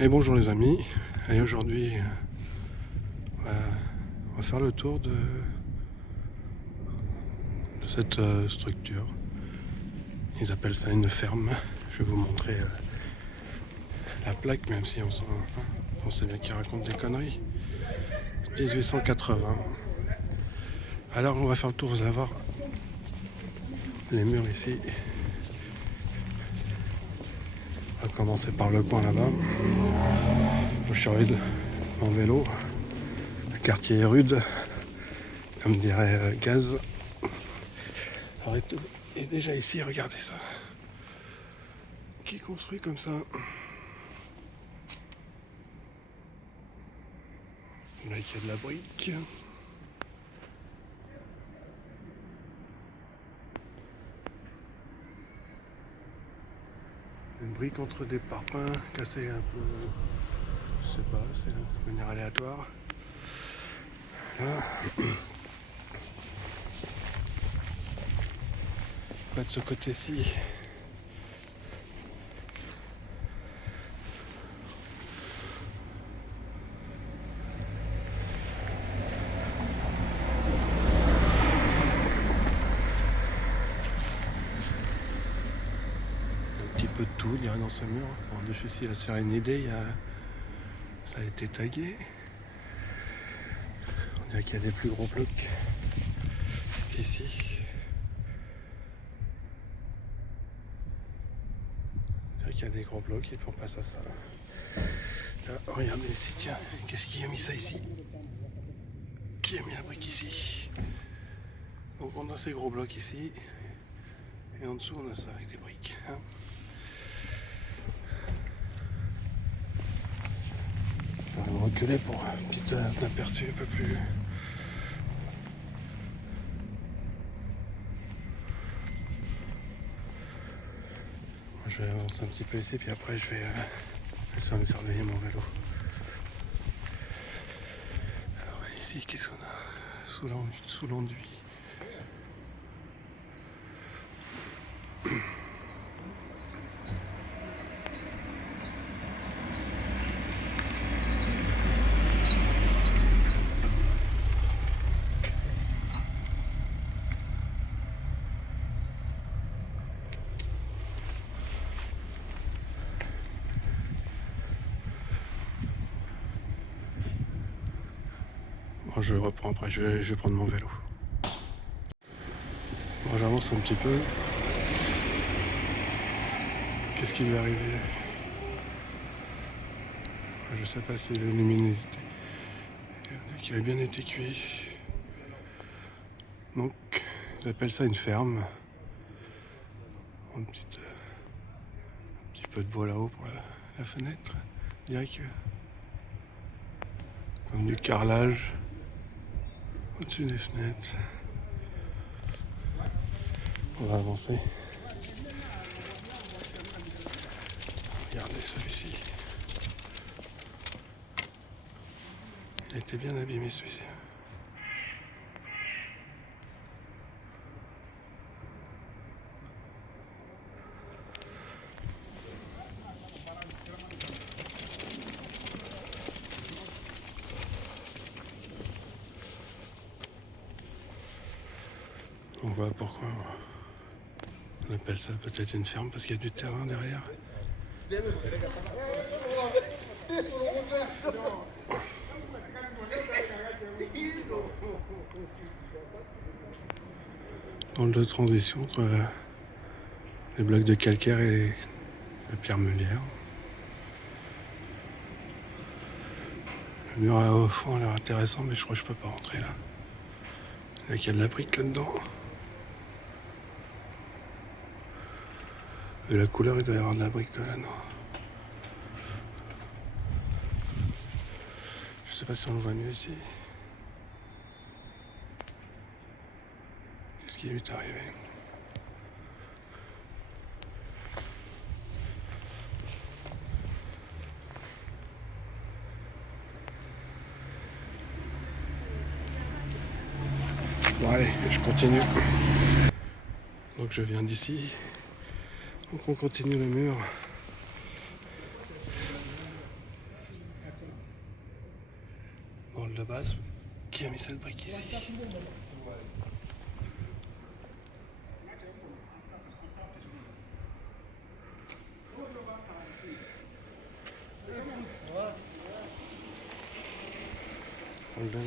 Et bonjour les amis, et aujourd'hui on va faire le tour de cette structure. Ils appellent ça une ferme. Je vais vous montrer la plaque, même si on sait bien qu'ils racontent des conneries. 1880. Alors on va faire le tour, vous allez voir les murs ici. On va commencer par le coin là-bas. Je suis rude, en vélo. Le quartier est rude, comme dirait Gaz. Alors, et déjà ici, regardez ça. Qui est construit comme ça? Là, il y a de la brique. Une brique entre des parpaings cassés un peu, je sais pas, c'est de manière aléatoire. Là. Pas de ce côté-ci. Un petit peu de tout, il y a dans ce mur. Bon, difficile à se faire une idée, ça a été tagué. On dirait qu'il y a des plus gros blocs qu'ici. On dirait qu'il y a des gros blocs, ils font pas ça. Là, regardez ici, tiens, qu'est-ce qui a mis ça ici? Qui a mis la brique ici? Donc on a ces gros blocs ici, et en dessous on a ça avec des briques. Hein. Je vais me reculer pour un petit aperçu un peu plus. Je vais avancer un petit peu ici, puis après je vais essayer de surveiller mon vélo. Alors ici, qu'est-ce qu'on a? Sous l'enduit. Bon, je reprends après, je vais prendre mon vélo. Bon, j'avance un petit peu. Qu'est-ce qui lui est arrivé? Je sais pas si la luminosité. Qui a bien été cuit. Donc, ils appellent ça une ferme. Un petit peu de bois là-haut pour la fenêtre. Je dirais que comme du carrelage au-dessus des fenêtres. On va avancer. Regardez celui-ci. Il était bien abîmé celui-ci. On voit pourquoi on appelle ça peut-être une ferme, parce qu'il y a du terrain derrière. Drôle de transition entre les blocs de calcaire et la pierre meulière. Le mur au fond a l'air intéressant, mais je crois que je peux pas rentrer là. Il y a de la brique là-dedans. Et la couleur, il doit y avoir de la brique de là-dedans. Je sais pas si on le voit mieux ici. Qu'est-ce qui lui est arrivé? Bon allez, je continue. Donc je viens d'ici. Donc on continue le mur. de base. Qui a mis cette brique ici? On le mur.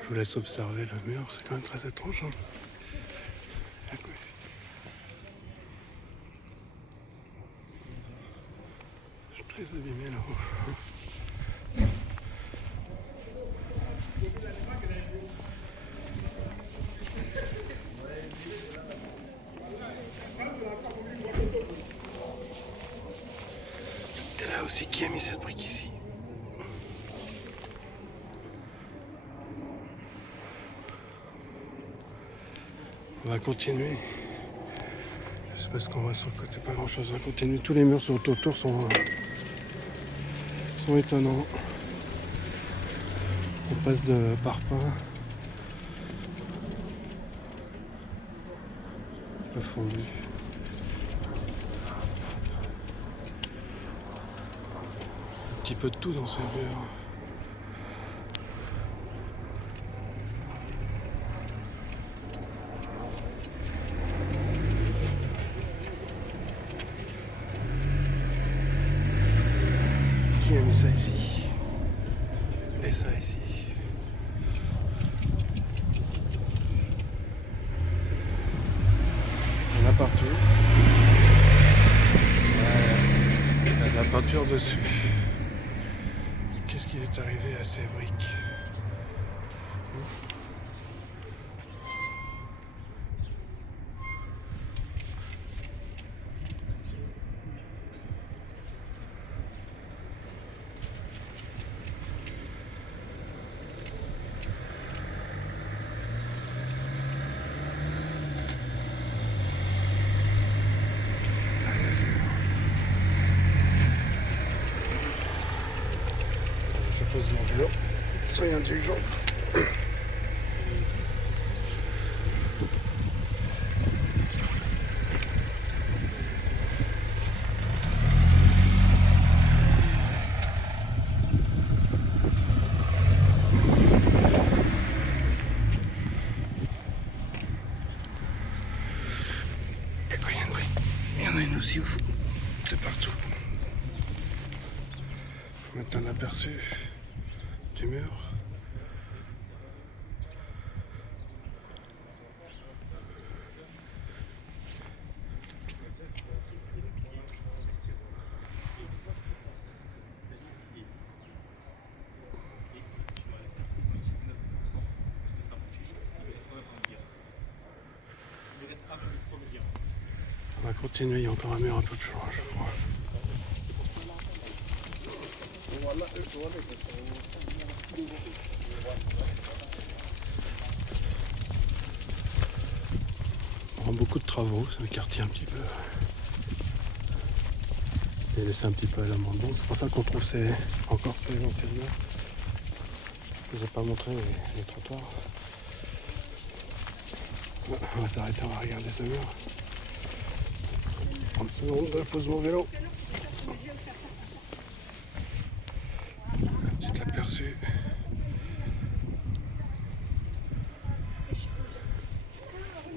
Je vous laisse observer le mur, c'est quand même très étrange. Hein. Je suis très abîmé là-haut. Et là aussi, qui a mis cette brique ici? On va continuer. Je sais pas ce qu'on voit sur le côté, pas grand chose. On va continuer. Tous les murs sur autour sont étonnants. On passe de parpaing. Pas fondu. Un petit peu de tout dans ces murs. Qui a mis ça ici? Et ça ici. Il y en a partout. Il y a de la peinture dessus. Qu'est-ce qui est arrivé à ces briques? Je pose mon vélo. Soyez indulgents. Il y en a une aussi au fond. C'est partout. On va mettre un aperçu du mur. On va continuer, il y a encore un mur un peu plus loin, je crois. On prend beaucoup de travaux, c'est un quartier un petit peu. Et laissé un petit peu à l'abandon. C'est pour ça qu'on trouve encore ces anciennes murs. Je vous ai pas montré les trottoirs. On va s'arrêter, on va regarder ce mur. 30 secondes, je pose mon vélo. Un petit aperçu.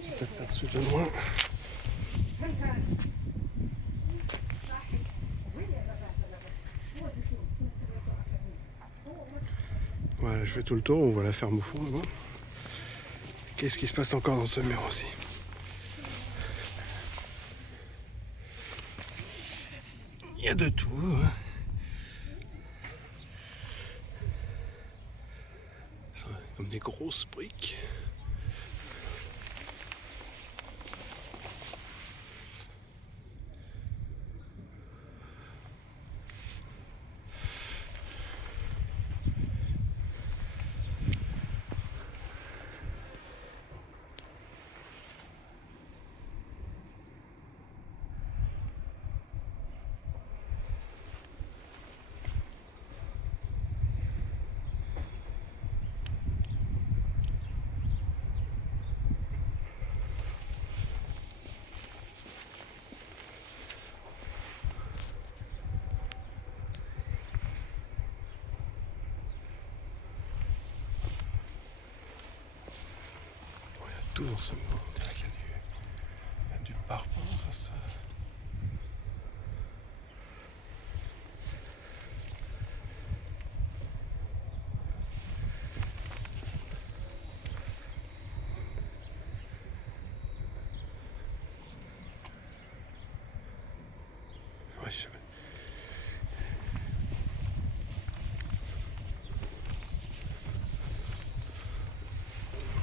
Petit aperçu de loin. Voilà, je fais tout le tour, on voit la ferme au fond là-bas. Qu'est-ce qui se passe encore dans ce mur aussi? Il y a de tout. Hein. C'est comme des grosses briques. tout dans ce monde. Il y a du parpaing, ça. Ouais, je sais pas.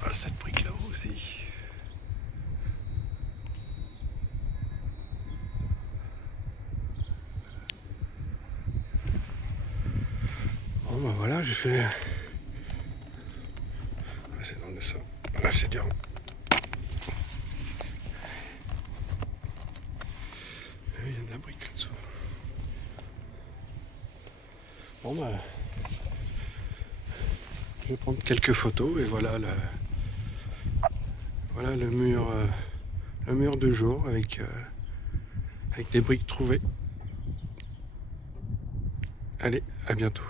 Ah, cette brique là aussi. Bon bah voilà, j'ai fait. Ah, c'est dans le ça. Là c'est dur. Il y a de la brique là-dessous. Bon bah. Je vais prendre quelques photos et voilà le mur de jour avec des briques trouvées. Allez, à bientôt.